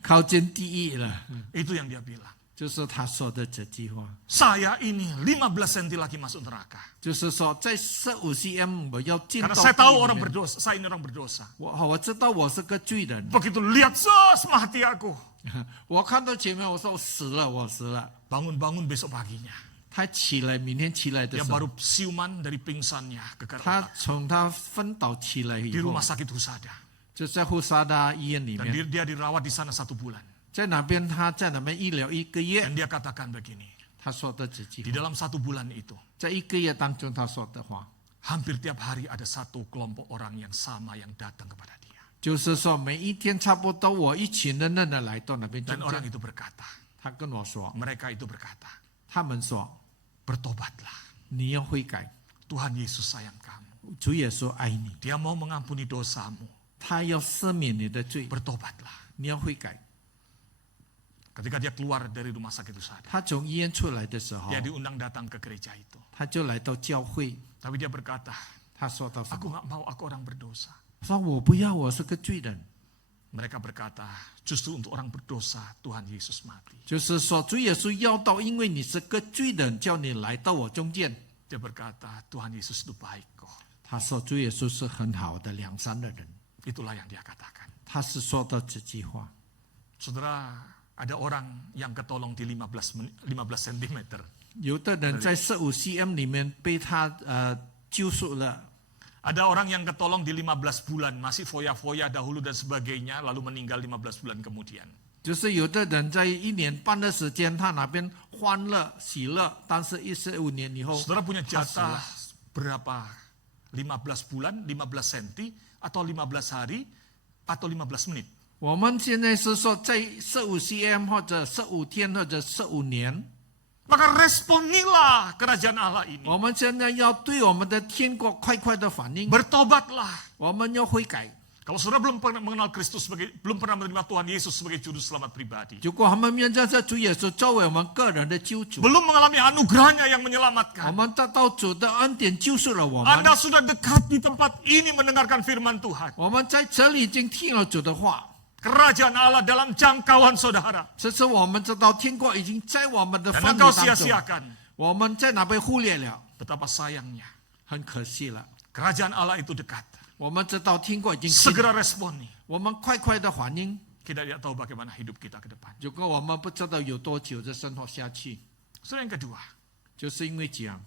靠近地狱了， Itu yang dia bilang. 就是他说的这句话， Saya ini 15 cm lagi masuk neraka. 就是说在15 cm 我要进到 Karena 地 saya tahu 狱 orang 里面。 berdosa. Saya ini orang berdosa. 我知道我是个罪人， Begitu lihat ses mati aku. 我看到前面我说我死了，我死了。 Bangun-bangun besok paginya. 他起来，明天起来的 Dia 时候， baru siuman dari pingsannya ke 他 otak. 从他昏倒起来 Di 以后 rumah，sakit Husada. 就在护沙达医院里 Dan 面， dia dirawat di sana 1 bulan. 在那边他在那边医疗1个月， Dan dia katakan begini. 他说的这句 Di 话， dalam 1 bulan itu. 在1个月当中他说的话， Hampir tiap hari ada 1 kelompok orang yang sama yang datang kepada dia. 就是说每一天差不多我一群人来到那边中 Dan orang 间， itu berkata. 他跟我说， Mereka itu berkata. 他们说 Bertobatlah. 你要悔改， Tuhan Yesus sayang kamu. 主耶稣爱你， Dia mau mengampuni dosamu. 他要赦免你的罪， Bertobatlah. 你要悔改。 Ketika dia keluar dari rumah sakit Husada. 他从医院出来的时候， Dia diundang datang ke gereja itu. 他就来到教会， Tapi dia berkata. 他说到什 Aku 么？ gak mau aku orang berdosa. 说我不要，我是个罪人。 Mereka berkata. Justru untuk orang berdosa Tuhan Yesus mati. 就是说，主耶稣要到，因为你是个罪人，叫你来到我中间。 Dia berkata. Tuhan Yesus itu baik kok. 他说，主耶稣是很好的良善的人。 Itulah yang dia katakan. 他是说到这句话。 Saudara. Ada orang yang ketolong di 15 cm. 有的人在15 cm 里面被他救赎了。 Ada orang yang ketolong di 15 bulan, masih foya-foya dahulu dan sebagainya, lalu meninggal 15 bulan kemudian. 就是有的人在1年半的时间，他那边欢乐喜乐，但是15年以后， Saudara punya jatah berapa? 15 bulan, 15 senti, atau 15 hari, atau 15 menit? 我们现在是说在15 cm 或者15天或者15年， Maka responilah kerajaan Allah ini. 我们现在要对我们的天国快快的反应， Bertobatlah. 我们要悔改。 Kalau saudara belum pernah mengenal Kristus belum pernah menerima Tuhan Yesus sebagai juru selamat pribadi, 如果他们面对这主耶稣作为我们个人的救主， belum mengalami anugerahnya yang 我 menyelamatkan, 们得到主的恩典救赎了我们。 Anda sudah dekat di tempat ini mendengarkan firman Tuhan. 我们在这里已经听了主的话， kerajaan Allah dalam jangkauan saudara. 这是我们知道天国已经在我们的 Dan 范 engkau 围当中， sia-siakan. 我们在哪被忽略了， Betapa sayangnya. 很可惜了。 Kerajaan Allah itu dekat. 我们知道天国已经近， Segera responi. 我们快快的反应。 Kita tidak tahu bagaimana hidup kita ke depan. 如果我们不知道有多久的生活下去， Saudara yang kedua, 就是因为这样。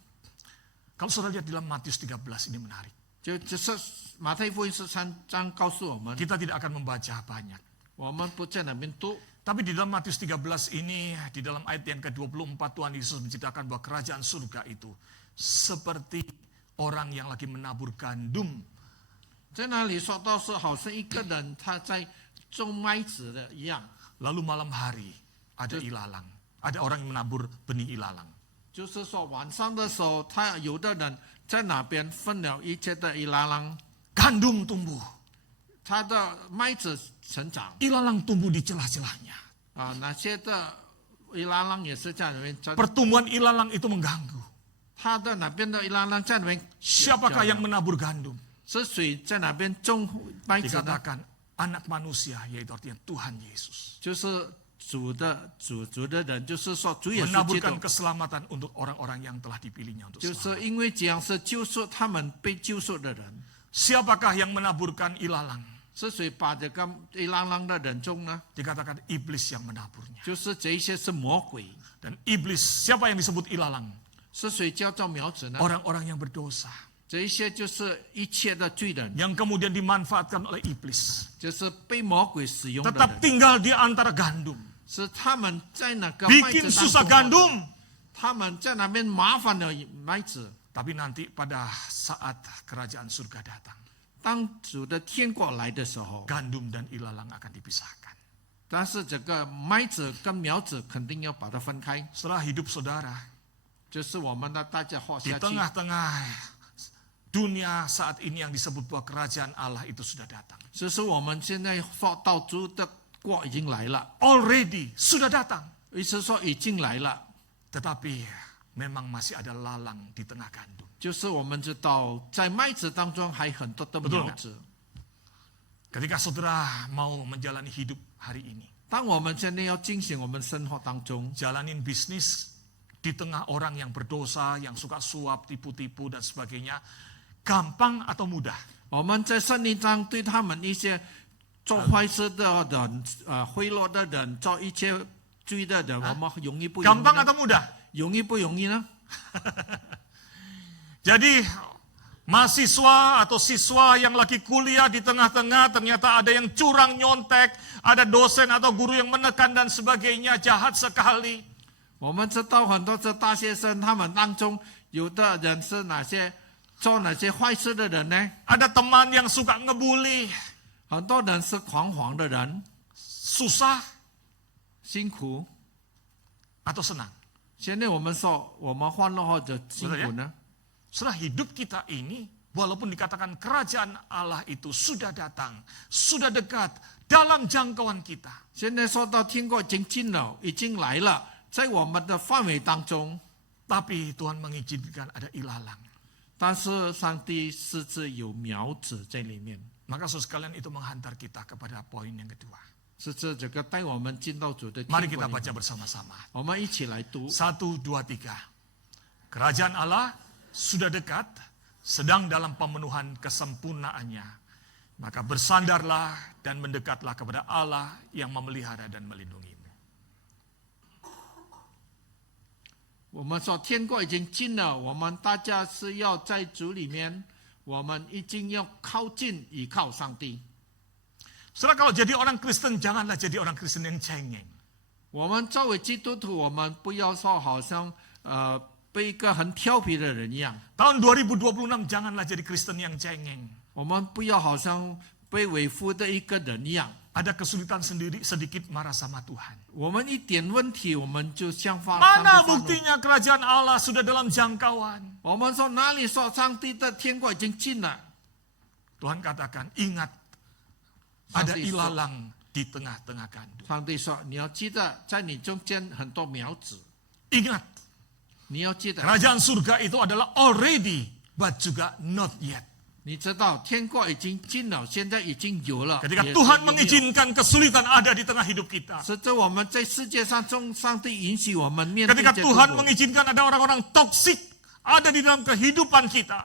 kalau saudara lihat dalam Matius 13 ini menarik. 就是马太福音13章告诉我们， Kita tidak akan membaca banyak. 我们不在那边读， Tapi di dalam Matius 13 ini, di dalam ayat yang ke-24 Tuhan Yesus menceritakan bahwa kerajaan surga itu seperti orang yang lagi menabur gandum. 在那里说到是好像一个人他在种麦子的一样， Lalu malam hari ada ilalang. Ada orang yang menabur benih ilalang. 就是说晚上的时候，他有的人在那边分了一切的伊拉郎， Gandum tumbuh. 他的麦子成长 Ilalang tumbuh di celah-celahnya. 啊，那些的伊拉郎也是在那边长， Pertumbuhan ilalang itu mengganggu. 他的那边的伊拉郎在那边， Siapakah yang menabur gandum? 是谁在那边种麦子的？ Dikatakan anak manusia, yaitu artinya Tuhan Yesus. 就是主的人，就是说主耶稣基督 Menaburkan，keselamatan untuk orang-orang yang telah dipilihnya untuk 就 selamat. 是因为这样是救赎他们被救赎的人。 Siapakah yang menaburkan ilalang? 是谁把这个伊拉郎的人种呢？ Dikatakan iblis yang menaburnya. 就是这一些是魔鬼。 Dan iblis, siapa yang disebut ilalang? 是谁叫做苗子呢？ Orang-orang yang berdosa. 这一些就是一切的罪人， Yang kemudian dimanfaatkan oleh iblis. 就是被魔鬼使用的 Tetap 人， tinggal di antara gandum. 是他们在那个麦 Bikin 子 susah 当中， gandum. 他们在那边麻烦的麦子。 Tapi nanti pada saat kerajaan surga datang, 当主的天国来的时候， gandum dan ilalang akan dipisahkan. 但是这个麦子跟苗子肯定要把它分开， Setelah hidup saudara, 就是我们的大家活 di 下去。 tengah-tengah dunia saat ini yang disebut bahwa kerajaan Allah itu sudah datang. 就是我们现在说到主的国已经来了， Already, sudah datang. 意思说已经来了， Tetapi memang masih ada lalang di tengah gandum. 就是我们知道在麦子当中还很多的 Betul 苗子。 Ketika saudara mau menjalani hidup hari ini, 当我们现在要进行我们生活当中， jalanin bisnis di tengah orang yang berdosa, yang suka suap, tipu-tipu dan sebagainya, gampang atau mudah? 我们在圣经上对他们一些做坏事的人、贿赂的人、做一切罪的人，我们容易不容易 Gampang 呢？ atau mudah? 容易不容易呢？ Jadi mahasiswa atau siswa yang lagi kuliah di tengah-tengah ternyata ada yang curang nyontek, ada dosen atau guru yang menekan dan sebagainya, jahat sekali. 我们知道很多的大学生，他们当中有的人是哪些做哪些坏事的人呢？ Ada teman yang suka ngebully, 很多人是狂妄的人， susah 辛苦。 atau senang. 现在我们说我们欢乐或者辛苦呢？ Setelah hidup kita ini, walaupun dikatakan kerajaan Allah itu sudah datang, sudah dekat, dalam jangkauan kita. 现在说到天国已经近了，已经来了，在我们的范围当中， Tapi Tuhan mengizinkan ada ilalang. 但是上帝是指有苗子在里面， Maka saudara sekalian itu menghantar kita kepada poin yang kedua. 是指这个带我们进到主的天 Mari 国 kita 里面。 baca bersama-sama. 我们一起来读。 1, 2, 3. Kerajaan Allah sudah dekat, sedang dalam pemenuhan kesempurnaannya. Maka bersandarlah dan mendekatlah kepada Allah yang memelihara dan melindungimu. 我们说天国已经近了，我们大家是要在主里面，我们已经要靠近依靠上帝。 Saudara, kalau jadi orang Kristen, janganlah jadi orang Kristen yang cengeng. 我们作为基督徒，我们不要说好像被一个很调皮的人一样， Tahun 2026, janganlah jadi Kristen yang cengeng. 我们不要好像被为父的一个人一样。 Ada kesulitan sendiri, sedikit marah sama Tuhan. 我们一点问题，我们就向上帝 Mana 发怒。 buktinya kerajaan Allah sudah dalam jangkauan? 我们说哪里说上帝的天国已经近了？ Tuhan katakan, ingat, ada ilalang di tengah-tengah gandum. 上帝说你要记得，在你中间很多苗子， Ingat, 你要记得， kerajaan surga itu adalah already, but juga not yet. 你知道天国已经进了，现在已经有了。 Ketika 也是 Tuhan 拥有 mengizinkan kesulitan ada di tengah hidup kita. 是在我们在世界上中，上帝允许我们面对 Ketika 这 Tuhan 个。 mengizinkan ada orang-orang toksik ada di dalam kehidupan kita.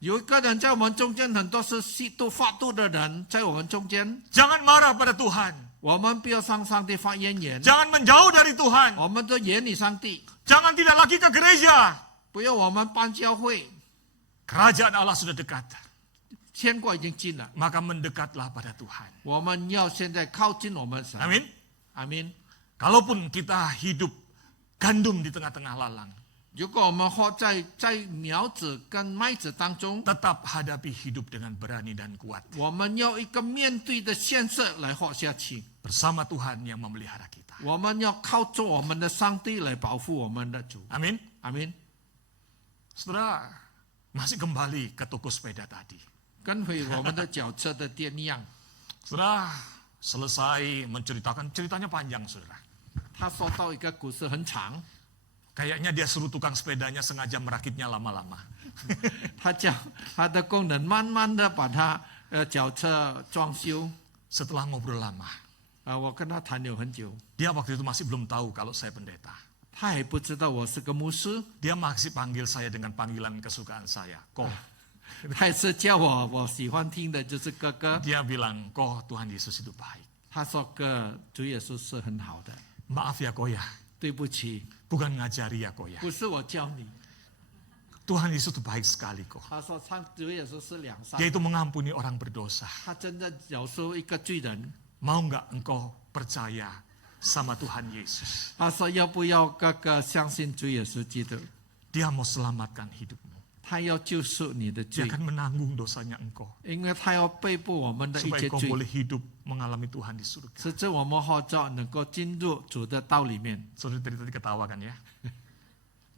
有一个人在我们中间，很多是吸毒发毒的人在我们中间， Jangan marah pada Tuhan. 我们不要向上帝发怨言， Jangan menjauh dari Tuhan. 我们都远离上帝， Jangan tidak lagi ke gereja. 不要我们办教会， Kerajaan Allah sudah dekat. 天国已经进了， Maka mendekatlah pada Tuhan. 我们要现在靠近我们神。 Amin. 阿明。 Kalaupun kita hidup gandum di tengah-tengah lalang, 如果我们活在苗子跟麦子当中， tetap hadapi hidup dengan berani dan kuat. 我们要一个面对的现实来活下去。 Bersama Tuhan yang memelihara kita. 我们要靠着我们的上帝来保护我们的主。 Amin. 阿明。 Saudara, masih kembali ke toko sepeda tadi. 跟回我们的脚车的店一样， Saudara, selesai menceritakan, ceritanya panjang, saudara. 他说到一个故事很长， Kayaknya dia suruh tukang sepedanya sengaja merakitnya lama-lama. 他叫他的工人慢慢的把他脚车装修。 Setelah ngobrol lama, 我跟他谈了很久， dia waktu itu masih belum tahu kalau saya pendeta. 他还不知道我是个牧师， Dia masih panggil saya dengan panggilan kesukaan saya, Ko. 他也是叫我喜欢听的就是哥哥。 Dia bilang, Ko, Tuhan Yesus itu baik. 他说哥，主耶稣是很好的， Maaf ya, Ko ya. 对不起， Bukan ngajari ya, Ko ya. 不是我教你。 Tuhan Yesus itu baik sekali, Ko. 他说主耶稣是良善 Dia，itu mengampuni orang berdosa. 他真的饶恕一个罪人。 Mau nggak engkau percaya sama Tuhan Yesus? 他说要不要哥哥相信主耶稣基督？ Dia mau selamatkan hidupmu. 他要救赎你的 Dia 罪， akan menanggung dosanya engkau. 因为他要背负我们的一 Supaya 切 engkau 罪， boleh hidup mengalami Tuhan di surga. 使之我们活着能够进入主的道里面。 Saudara tadi ketawa kan ya?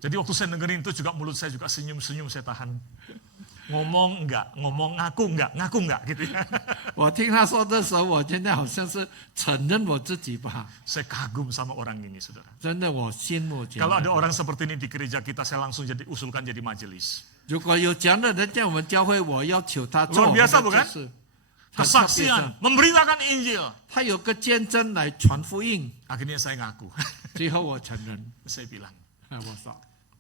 Jadi waktu saya dengerin itu juga mulut saya juga senyum-senyum saya tahan. Ngomong enggak, ngomong ngaku enggak gitu ya. 我听他说的时候，我现在好像是承认我自己吧， Saya kagum sama orang ini, saudara. 真的我羡慕这样 Kalau 的 ada orang seperti ini di gereja kita, saya langsung usulkan jadi majelis. 如果有这样的人在我们教会，我要求他做我们 Luar biasa 的 bukan? 执事。很特别 Kesaksian, 的， memberitakan Injil. 他有个见证来传福音。 Akhirnya saya ngaku. 最后我承认， Saya bilang, 我说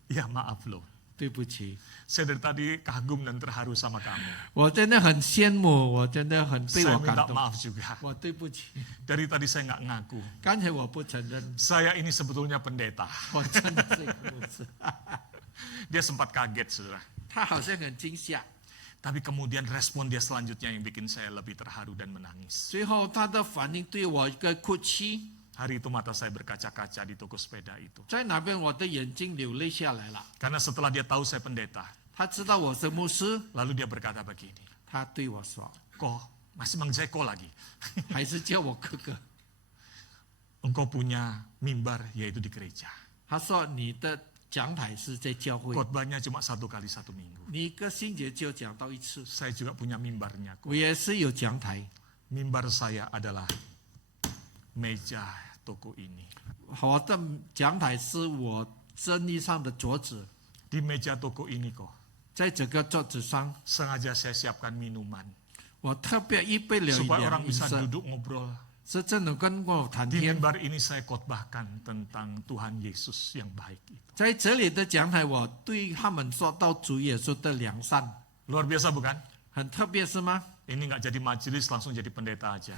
ya maaf loh. 对不起， Saya dari tadi kagum dan terharu sama kamu. 我真的很羡慕，我真的很被 Saya 我感 minta 动。 maaf juga. 我对不起， Dari tadi saya nggak ngaku. 刚才我不承认， Saya ini sebetulnya pendeta. 我真的是一个牧师。 Dia sempat kaget, saudara. 他好像很惊吓， Tapi kemudian respon dia selanjutnya yang bikin saya lebih terharu dan menangis. 最后他的反应对我一个哭泣， Hari itu mata saya berkaca-kaca di toko sepeda itu. 在那边我的眼睛流泪下来了。 Karena setelah dia tahu saya pendeta, 他知道我是牧师， lalu dia berkata begini, 他对我说， Ko, masih manggil saya Ko lagi. 还是叫我哥哥。 Engkau punya mimbar yaitu di gereja. 他说你的讲台是在教会， Khotbahnya cuma 1 kali 1 minggu. 你一个星期就讲到一次。 Saya juga punya mimbarnya. Ko. 我也是有讲台， Mimbar saya adalah meja toko ini. 我的讲台是我生意上的桌子， Di meja toko ini kok, 在这个桌子上， sengaja saya siapkan minuman. 我特别预备了一 Supaya 辆 orang 饮 bisa 色， duduk ngobrol. 是真的跟我谈 Di 天。 mimbar ini saya khotbahkan tentang Tuhan Yesus yang baik itu. 在这里的讲台，我对他们说到主耶稣的良善， Luar biasa bukan? 很特别是吗？ Ini nggak jadi majelis, langsung jadi pendeta aja.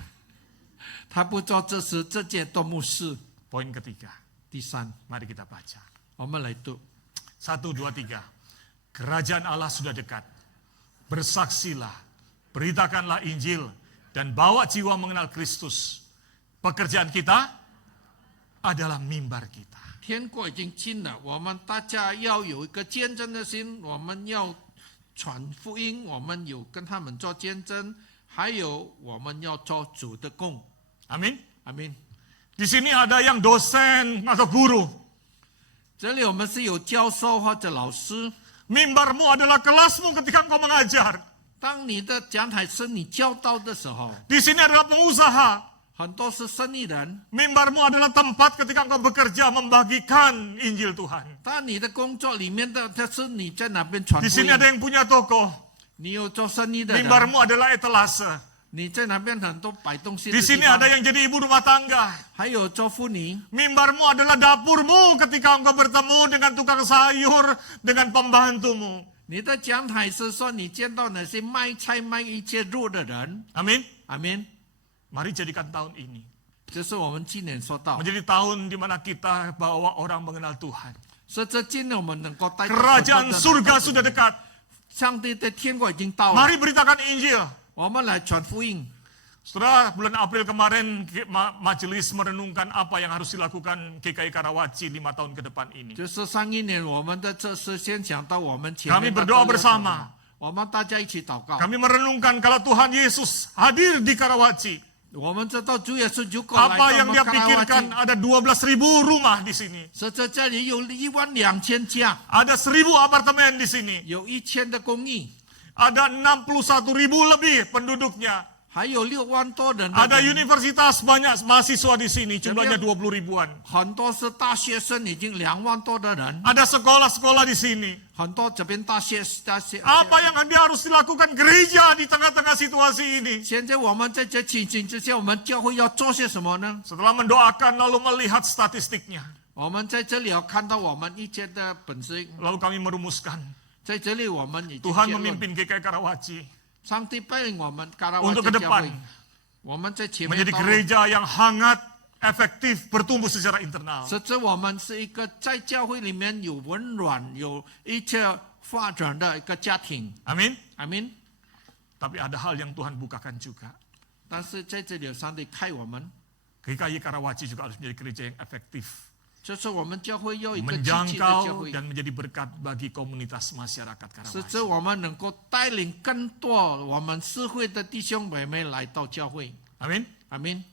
他不做这事，这届做牧师。 Poin ketiga, 第三， mari kita baca. 我们来读， 1, 2, 3. Kerajaan Allah sudah dekat. Bersaksilah, beritakanlah Injil, dan bawa jiwa mengenal Kristus. Pekerjaan kita adalah mimbar kita. 天国已经近了，我们大家要有一个见证的心，我们要传福音，我们有跟他们做见证，还有我们要做主的工。 Amin. 阿明， Di sini ada yang dosen atau guru. 这里我们是有教授或者老师。 Mimbarmu adalah kelasmu ketika engkau mengajar. 当你的讲台是你教导的时候， Di sini adalah pengusaha. 很多是生意人。 Mimbarmu adalah tempat ketika engkau bekerja membagikan Injil Tuhan. 但你的工作里面的，它是你在哪边传 Di 福 sini 音 ada。yang punya toko. 你有做生意的人， Mimbarmu adalah etalase. 你在那边很多摆东西的 Di 地 sini 方 ada yang jadi ibu rumah tangga. 还有做妇女。 Mimbarmu adalah dapurmu ketika engkau bertemu dengan tukang sayur, dengan pembantumu. 你的讲台是说你见到那些卖菜卖一切肉的人， Amin. 阿明， Mari jadikan tahun ini 这是我们今年说到， menjadi tahun di mana kita bawa orang mengenal Tuhan. 所以这今年我们能够带动 Kerajaan 很多的 surga sudah dekat. 上帝的天国已经到了， Mari beritakan Injil. 我们来传福音。 Setelah bulan April kemarin majelis merenungkan apa yang harus dilakukan GKI Karawaci 5 tahun ke depan ini. 就是上一年我们的这次先想到我们前 Kami 面的 berdoa 这个 bersama. 我们大家一起祷告。 Kami merenungkan kalau Tuhan Yesus hadir di Karawaci. 我们知道主耶稣如果来 Apa 到我 yang 们 dia 卡拉瓦 pikirkan 基， ada 12.000 rumah di sini. 是在这里有12000家， Ada 1.000 apartemen di sini. 有1000的公寓， Ada 61.000 lebih penduduknya. 还有6万多人的 Ada 人， universitas banyak mahasiswa di sini, jumlahnya 20 ribuan. 很多是大学生，已经2万多的人， Ada sekolah-sekolah di sini. 很多这边大学。 Apa yang dia harus dilakukan gereja di tengah-tengah situasi ini? 现在我们在这情形之下，我们教会要做些什么呢？ Setelah mendoakan lalu melihat statistiknya. 我们在这里要看到我们一切的本质， Lalu kami merumuskan. 在这里我们已经 Tuhan 结论 memimpin GKI Karawaci 上帝带领我们卡拉瓦 untuk 基 ke 教会 depan，我们在前面 menjadi 道路 gereja yang hangat, efektif, bertumbuh secara internal. 实质我们是一个在教会里面有温暖、有一切发展的一个家庭。 Amin. 阿明。 Tapi ada hal yang Tuhan bukakan juga. 但是在这里，上帝开我们， GKI Karawaci juga harus menjadi gereja yang efektif, 就是我们教会要一个积极的教 menjangkau 会， dan menjadi berkat bagi komunitas masyarakat 实 Karawaci. 质我们能够带领更多我们社会的弟兄妹妹来到教会。 Amin. 阿明。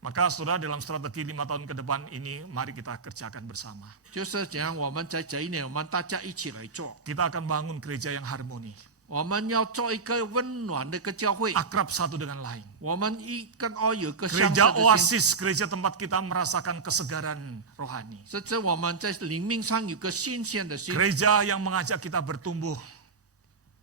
Maka saudara dalam strategi 5 tahun ke depan ini mari kita kerjakan bersama. 就是讲我们在这一年，我们大家一起来做， Kita akan bangun gereja yang harmoni, 我们要做一个温暖的一个教会， akrab satu dengan lain. 我们一跟二有一个相 Gereja 似的心。 oasis, gereja tempat kita merasakan kesegaran rohani. 甚至我们在灵命上有个新鲜的心， Gereja yang mengajak kita bertumbuh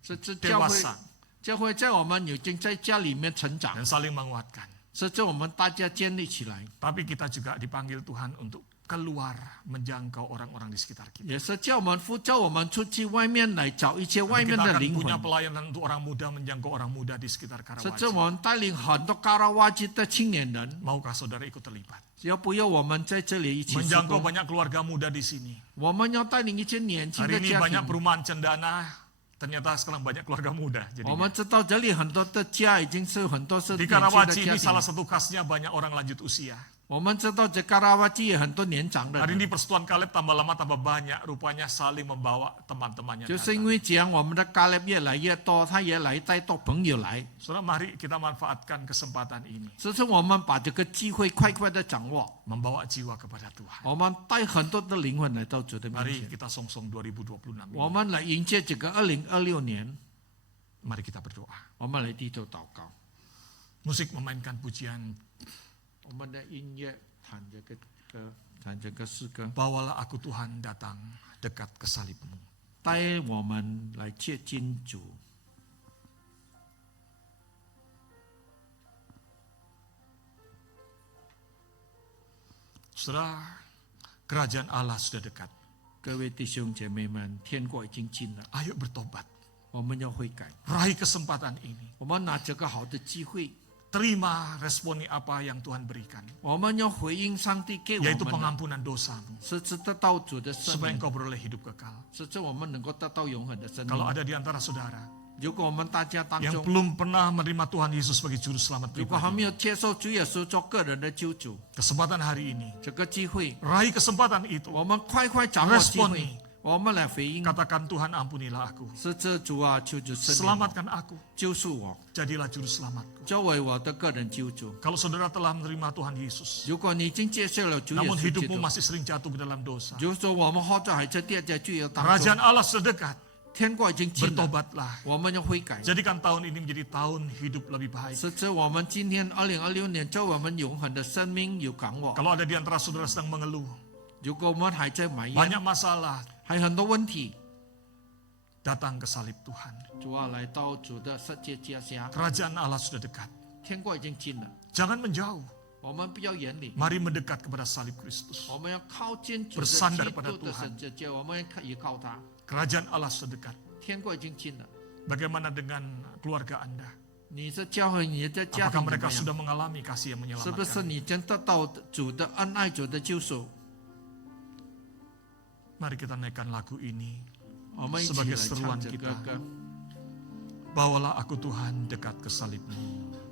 甚至教会 dewasa 教会在我们已经在家里面成长， dan saling menguatkan. 甚至我们大家建立起来， Tapi kita juga dipanggil Tuhan untuk keluar menjangkau orang-orang di sekitar kita. 也是叫我们呼召我们出去外面来找一些外 Dan 面 kita 的 akan 灵 punya 魂， pelayanan untuk orang muda menjangkau orang muda di sekitar 甚至 Karawaci. 我们带领很多卡拉瓦基的青年人， Maukah saudara ikut terlibat? 要不要我们在这里一起施 Menjangkau 工？ banyak keluarga muda di sini. 我们要带领一些年轻 Hari 的 ini 家 banyak 庭。 perumahan cendana, ternyata sekarang banyak keluarga muda. 我 Jadi 们知道这里很多的家已经是很多是 di 年轻的 Karawaci 家 ini salah 庭。 satu khasnya banyak orang lanjut usia. 我们知道这卡拉瓦基也很多年长的 Hari 人， ini Persekutuan Kaleb tambah lama tambah banyak, rupanya saling membawa teman-temannya 就是因 datang. 为这样，我们的卡勒越来越多，他也来带多朋友来。 Saudara, mari kita manfaatkan kesempatan ini, 只是我们把这个机会快快的掌握， membawa jiwa kepada Tuhan. 我们带很多的灵魂来到主的面 Mari 前， kita songsong 2026我 ini. 们来迎接这个2026年， Mari kita berdoa. 我们来低头祷告。 Musik memainkan pujian, 我们的音乐弹这个歌，弹这个诗歌， bawalah aku Tuhan datang dekat ke salibmu. 带我们来接近主。 Saudara, kerajaan Allah sudah dekat. 各位弟兄姐妹们，天国已经近了， Ayo bertobat. 我们要悔改， Raih kesempatan ini. 我们拿这个好的机会， Terima responi apa yang Tuhan berikan, 我们要回应上帝给我 yaitu 们的， pengampunan dosamu, 是得到主的生 supaya 命， engkau beroleh hidup kekal. 是我们能够得到永恒的生 Kalau 命。 ada di antara saudara 如果我们大家当 yang 中， belum pernah menerima Tuhan Yesus sebagai juru selamat 如果还 pribadi, 没有接受主耶稣做个人的救主， kesempatan hari ini, 这个机会， raih kesempatan itu, 我们快快掌握机 respon 会 nih， 我们来回应。 katakan Tuhan ampunilah aku, 是这主啊，求主赦免我， selamatkan aku, 救赎我， jadilah juru selamatku. 作为我的个人救主。 Kalau saudara telah menerima Tuhan Yesus, 如果你已经接受了主耶 namun 稣基 hidupmu 督， masih sering jatuh ke dalam dosa, 就是说我们或者还在跌在罪恶当 kerajaan 中， Allah sudah dekat, 天国已经近了， bertobatlah. 我们要悔改。 Jadikan tahun ini menjadi tahun hidup lebih baik. 是指我们今天2026年，在我们永恒的生命有感我。 Kalau ada di antara saudara sedang mengeluh, 如果我们还在埋怨， banyak masalah, 还有很多问题， datang ke salib Tuhan. 主啊，来到主的世界家乡， Kerajaan Allah sudah dekat. 天国已经近了， Jangan menjauh. 我们不要远离， Mari mendekat kepada salib Kristus. 我们要靠近主的 Bersandar 基 pada 督的 Tuhan. 十字架，我们要依靠他。 Kerajaan Allah sudah dekat. 天国已经近了， Bagaimana dengan keluarga Anda? 你是教会，你的家 Apakah 庭怎 mereka 么样？ sudah mengalami kasih yang 是不是 menyelamatkan? 你真得到主的恩爱、主的救赎？ Mari kita naikkan lagu ini. 我们一起 Sebagai 来 seruan 唱这 kita. 歌歌。 Bawalah aku Tuhan dekat ke salib-Mu.